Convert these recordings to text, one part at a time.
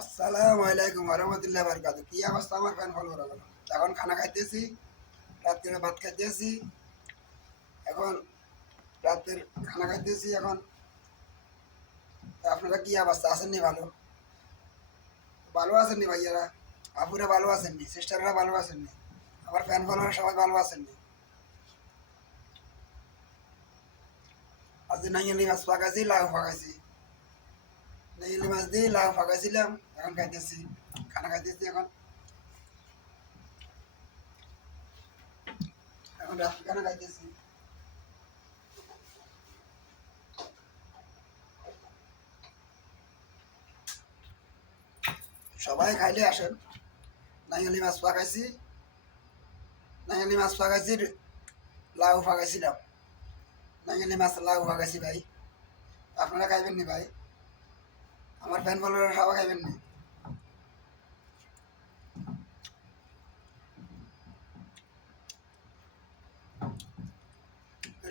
আসসালামু আলাইকুম রহমতুল্লাহ বারকাত। কি অবস্থা আমার ফ্যান ফলোয়ার হলো? এখন খানা খাইতেছি, রাত্রে ভাত খাইতেছি। এখন রাতের খানা খাইতেছি। এখন আপনারা কি অবস্থা আছেননি? ভালো ভালো আছেননি ভাইয়ারা? আপুরা ভালো আছেননি? সিস্টাররা ভালো আছেননি? আমার ফ্যান ফলোয়ার সবাই ভালো আছেননি? আজ নাইয়ালি মাছ পাকাইছি, লাউ পাকাইছি। নাইয়ালি মাছ দিয়ে লাউ পাকাইছিলাম, এখন খাইতেছি, খানা খাইতেছি। এখন এখন রাত্রে খানা খাইতেছি। সবাই খাইলে আসেন। নাইয়ালি মাছ পাকাইছি, নাইয়ালি মাছ পাকাইছি, লাউ পাকাইছিলাম। নাইয়ালি মাছ লাউ পাকাইছি ভাই। আপনারা খাইবেন নি ভাই? আমার ফ্যান ফলোয়ার সবাই খাইবেন নি?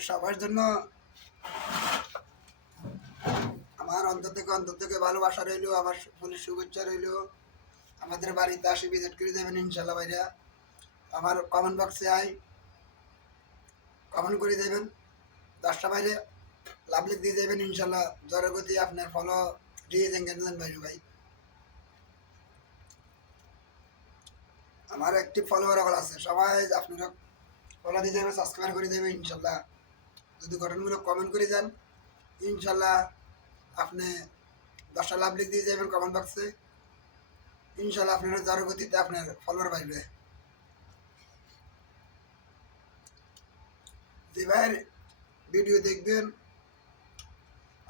সবার জন্য আমার অন্তর থেকে ভালোবাসা রইলো, আমার ফুলের শুভেচ্ছা রইলো। আমাদের বাড়িতে আসে ভিজিট করে দেবেন ইনশাল্লাহ ভাইরা। আমার কমেন্ট বক্সে কমেন্ট করে দেবেন। 10টা বাইরে লাভ লিখ দিয়ে দেবেন ইনশাল্লাহ। জনগতি আপনার ফলো দিয়ে দেন ভাই ভাই। আমার একটি ফলোয়ার আছে, সবাই আপনারা ফলো দিয়ে দেবেন, সাবস্ক্রাইব করে দেবেন ইনশাল্লাহ। যদি গঠনমূলক কমেন্ট করে যান ইনশাল্লাহ আপনি 10টা লাভ লিখ দিয়ে যাবেন কমেন্ট বক্সে। ইনশাল্লাহ আপনার জনগতিতে আপনার ফলোয়ার বাড়বে। যে ভাইয়ের ভিডিও দেখবেন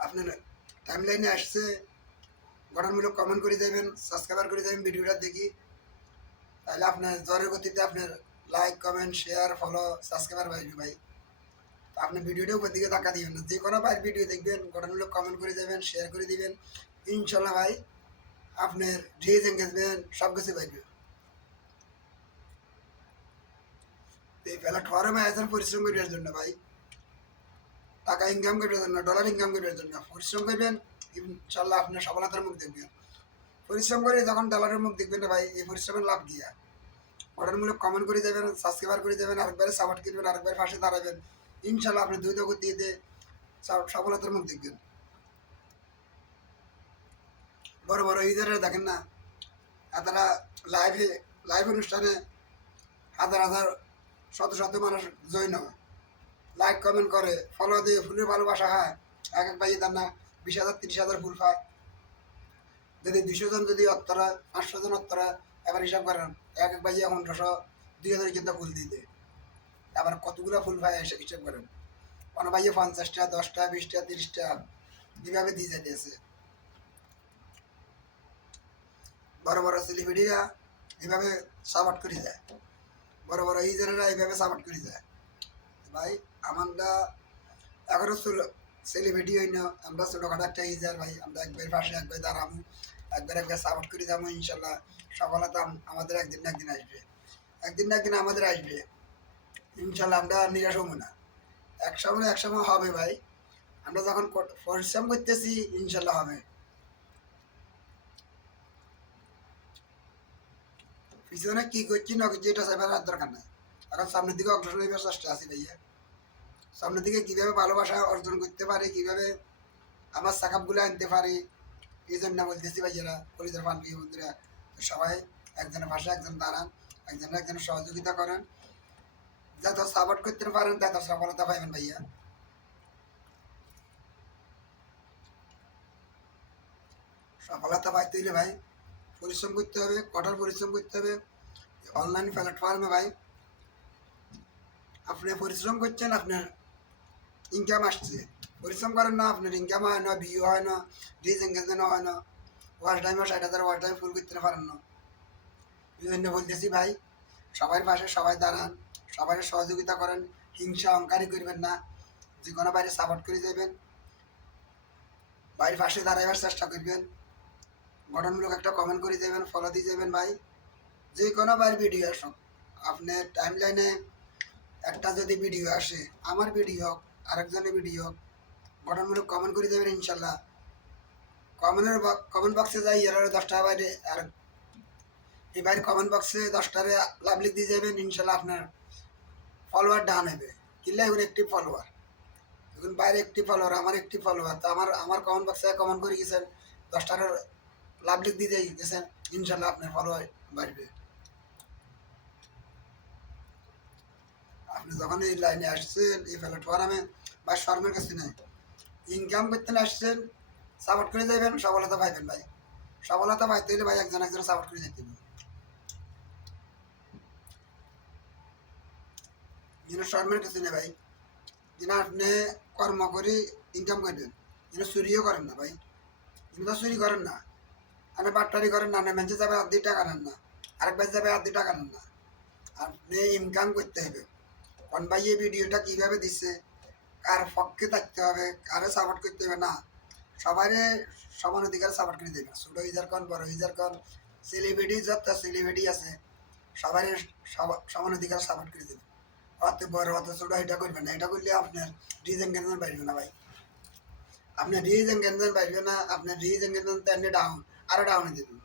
আপনার টাইম লাইনে আসছে, গঠনমূলক কমেন্ট করে দেবেন, সাবস্ক্রাইব করে দেবেন ভিডিওটা দেখি। তাহলে আপনার জ্বরের গতিতে আপনার like comment share follow subscriber বাড়বে ভাই। আপনি ভিডিওটা উপর দিকে টাকা দিবেন না, যে কোনো ভাইয়ের ভিডিও দেখবেন গঠনমূলক কমেন্ট করে দেবেন, শেয়ার করে দিবেন ইনশাল্লাহ ভাই। আপনার রিচ এঙ্গেজমেন্ট সব কিছু বাড়বে। এই প্ল্যাটফর্মে আছেন পরিশ্রম করার জন্য ভাই, টাকা ইনকাম করার জন্য, ডলার ইনকাম করার জন্য পরিশ্রম করবেন ইনশাল্লাহ আপনার সফলতার মুখ দেখবেন। পরিশ্রম করে যখন ডলারের মুখ দেখবেন না ভাই, এই পরিশ্রমের লাভ দিয়া গঠনমূলক কমেন্ট করে দেবেন, সাবস্ক্রাইবার করে দেবেন, আরেকবারে সাপোর্ট করবেন, আরেকবার পাশে দাঁড়াবেন ইনশাল্লাহ আপনি দুই গতিতে সফলতার মুখ দেখবেন। বড় বড় ইউজাররা দেখেন না, তারা লাইভে লাইভ অনুষ্ঠানে হাজার হাজার শত শত মানুষ জয়েন হয়, লাইক কমেন্ট করে, ফলো দিয়ে ফুলের ভালোবাসা হয়। এক এক ভাই তার না 20,000 30,000 ফুল পায়। যদি 200 জন যদি অত্তরা 500 জন অত্তরা এবার হিসাব করেন, এক এক ভাই 1500 2000 কিন্তু ফুল দিয়ে দেয়। আবার কতগুলো ফুল পায় এসে হিসাব করেন। কোনো ভাইয়ে 50টা 10টা 20টা 30টা এইভাবে দিয়ে যেতেছে। বড় বড় সেলিব্রিটিরা এইভাবে সাপোর্ট করে যায়, বড় বড় ইউজারেরা এইভাবে সাপোর্ট করে যায় ভাই। আমরা এখনো সেলিব্রিটি হই না, আমরা ছোটখাটো একটা ইউজার ভাই। আমরা একবার পাশে একবার দাঁড়াবো, একবার সাপোর্ট করে যাবো ইনশাল্লাহ। সফলতা আমাদের একদিন না একদিন আসবে, একদিন না একদিন আমাদের আসবে ইনশাল্লাহ। আমরা নিরাশ হবো না, এক সময় হবে ভাই। আমরা যখন পরিশ্রম করতেছি ইনশাল্লাহ হবে। পিছনে কি করছি না করছি এটা সেবার দরকার নাই, এখন সামনের দিকে অগ্রসর হইবার চেষ্টা আছি ভাইয়া। সামনের দিকে কীভাবে ভালোবাসা অর্জন করতে পারি, কীভাবে আমার সাকাপগুলো আনতে পারি, এই জন্য বলতেছি ভাইয়ারা, কলিজার ফান প্রিয় বন্ধুরা, সবাই একজনের পাশে একজন দাঁড়ান, একজনের সহযোগিতা করেন, যত সাপোর্ট করতে পারেন তত সফলতা পাইবেন ভাইয়া। সফলতা পাইতে হলে ভাই পরিশ্রম করতে হবে, কঠোর পরিশ্রম করতে হবে। অনলাইন প্ল্যাটফর্মে ভাই আপনি পরিশ্রম করছেন, আপনার ইনকাম আসছে। পরিশ্রম করেন না, আপনার ইনকাম হয় না, ভিউ হয় না, রিচ এঙ্গেজমেন্ট হয় না, ওয়াচ টাইমও 60,000 ওয়াচ টাইম ফুল করতে পারেন না। এই জন্য বলতেছি ভাই, সবার পাশে সবাই দাঁড়ান, সবাই সহযোগিতা করেন, হিংসা অহংকারী করবেন না, যে কোনো বাইরে সাপোর্ট করে যাবেন, বাইরের পাশে দাঁড়াইবার চেষ্টা করবেন, গঠনমূলক একটা কমেন্ট করে যাবেন, ফলো দিয়ে যাবেন ভাই। যে কোনো বাইর ভিডিও আসুক, আপনার টাইম লাইনে একটা যদি ভিডিও আসে, আমার ভিডিও হোক আরেকজনের ভিডিও হোক, গঠনমূলক কমেন্ট করে দেবেন ইনশাল্লাহ। কমেন্ট বক্সে যাই এর 10 টাকা বাইরে আর এই বাইরে কমেন্ট বক্সে 10 টাকা লাভ লিখ দিয়ে যাবেন, ইনশাল্লাহ আপনার ফলোয়ার ডান হবে। কিনলে এখন একটি ফলোয়ার, এখন বাইরে একটি ফলোয়ার, আমার একটি ফলোয়ার, তো আমার কমেন্ট বক্সে কমেন্ট করে গেছেন 10 টাকার লাভ লিখ দিয়ে গেছেন, ইনশাল্লাহ আপনার ফলোয়ার বাড়বে। আপনি যখন এই লাইনে আসছেন এই প্ল্যাটফর্মে বা শর্মের কাছে নাই, ইনকাম করতে আসছেন, সাপোর্ট করে যাবেন, সফলতা পাইবেন ভাই। সফলতা পাইতে হলে ভাই একজন একজন সাপোর্ট করে যেতে হবে। যেন শর্মের কিছু নেই ভাই, যেন আপনি কর্ম করে ইনকাম করবেন, যেন চুরিও করেন না ভাই, যেন তো চুরি করেন না, আপনি বাট্টারি করেন না, মেঞ্চে যাবে আধি টাকা নেন না, আরেক ভাই যাবে আধি টাকা নেন না, আপনি ইনকাম করতে হবে। কোন ভাই এই ভিডিওটা কীভাবে দিচ্ছে, কার পক্ষে থাকতে হবে, কারে সাপোর্ট করতে হবে না, সবাই সমান অধিকার সাপোর্ট করে দেবে। ছোটো ইজার কন বড় ইজার কন সেলিব্রিটি যত সেলিব্রিটি আছে সবাই সমান অধিকার সাপোর্ট করে দেবে। অত বড় অত ছোটো এটা করবেন না, এটা করলে আপনার রিজ এঙ্গেজমেন্ট বাড়বে না ভাই, আপনার রিজ এঙ্গেজমেন্ট বাড়বে না, আপনার রিজ এঙ্গেজমেন্ট তেমনি ডাউন, আরও ডাউনে দেবেন।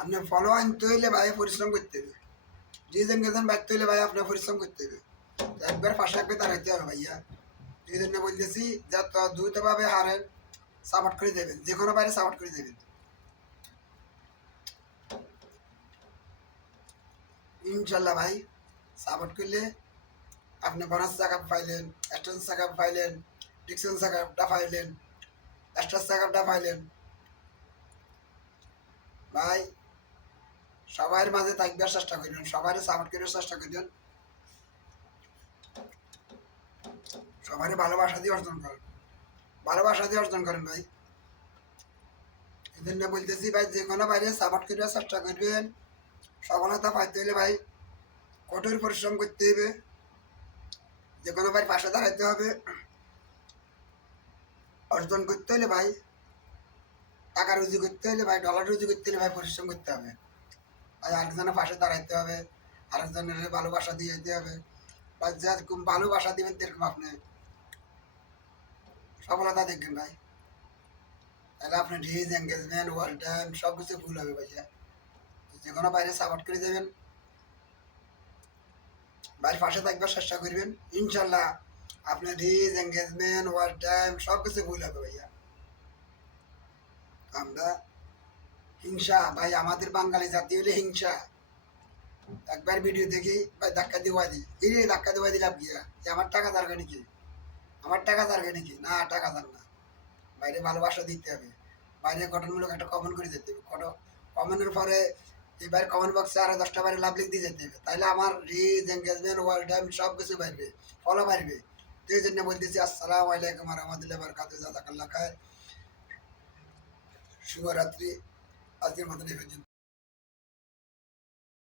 আপনি ফলো আনতে হইলে ভাই পরিশ্রম করতে হবে, রিজ এঙ্গেজমেন্ট বাড়তে হইলে ভাই আপনার পরিশ্রম করতে হবে, একবার পাশে একবার দাঁড়াইতে হবে ভাইয়া। এই জন্য বলতেছি যে দ্রুতভাবে হারেন, সাপোর্ট করে দেবেন, যে কোনো বাইরে সাপোর্ট করে দেবেন ইনশাল্লাহ ভাই। সাপোর্ট করলে আপনি বোনাস টাকা পাইলেন, এক্সটেন্স টাকা পাইলেন, ডিকশন টাকাটা পাইলেন, এক্সট্রাস টাকাটা পাইলেন ভাই। সবার মাঝে থাকবার চেষ্টা করবেন, সবাই সাপোর্ট করার চেষ্টা করবেন, সবাই ভালোবাসা দিয়ে অর্জন করেন, ভালোবাসা দিয়ে অর্জন করেন ভাই। এই জন্য বলতেছি ভাই যে কোনো বাইরে সাপোর্ট করার চেষ্টা করবেন, সফলতা পাইতে হলে ভাই কঠোর পরিশ্রম করতে হবে, যে কোনো ভাই পাশে দাঁড়াইতে হবে, অর্জন করতে হলে ভাই টাকা রুজি করতে হলে ভাই ডলার রুজি করতে হলে ভাই পরিশ্রম করতে হবে ভাই, আরেকজনের পাশে দাঁড়াইতে হবে, আরেকজনের ভালোবাসা দিয়ে যেতে হবে বা যেরকম ভালোবাসা দিবেন সেরকম আপনি সফলতা দেখবেন ভাই। তাহলে আপনি রিচ এঙ্গেজমেন্ট ওয়াল টাইম সব কিছু ভুল হবে ভাইয়া। যে কোনো বাইরে সাপোর্ট করে দেবেন, বাইরের পাশে থাকবার চেষ্টা করবেন, ইনশাল্লাহ আপনার রিচ এঙ্গেজমেন্ট ওয়াল টাইম সব কিছু ভুল হবে ভাইয়া। আমরা হিংসা ভাই, আমাদের বাঙালি জাতি হলে হিংসা। একবার ভিডিও দেখি ভাই ধাক্কা দেওয়া দিই, এই ধাক্কা দেওয়া দিলাম গিয়া যে আমার টাকা দরকার নাকি, আমার টাকা দরকার নাকি, না টাকা দার না, বাইরে ভালোবাসা দিতে হবে, বাইরে গঠনমূলক একটা কমেন্ট করে যেতে হবে, কমেন্টের পরে এবার কমেন্ট বক্সে আরো 10টা বাইরে লাভ লিখ দিয়ে যেতে হবে, তাইলে আমার রিচ এঙ্গেজমেন্ট ওয়াল টাইম সব কিছু বাড়বে, ফলো বাড়বে। তো এই জন্য বলতেছি আসসালামু আলাইকুম রহমতুল্লাহ বারকাতুহু, জাযাকাল্লাহ খায়ের, শুভরাত্রি, আজকের মতন এই পর্যন্ত।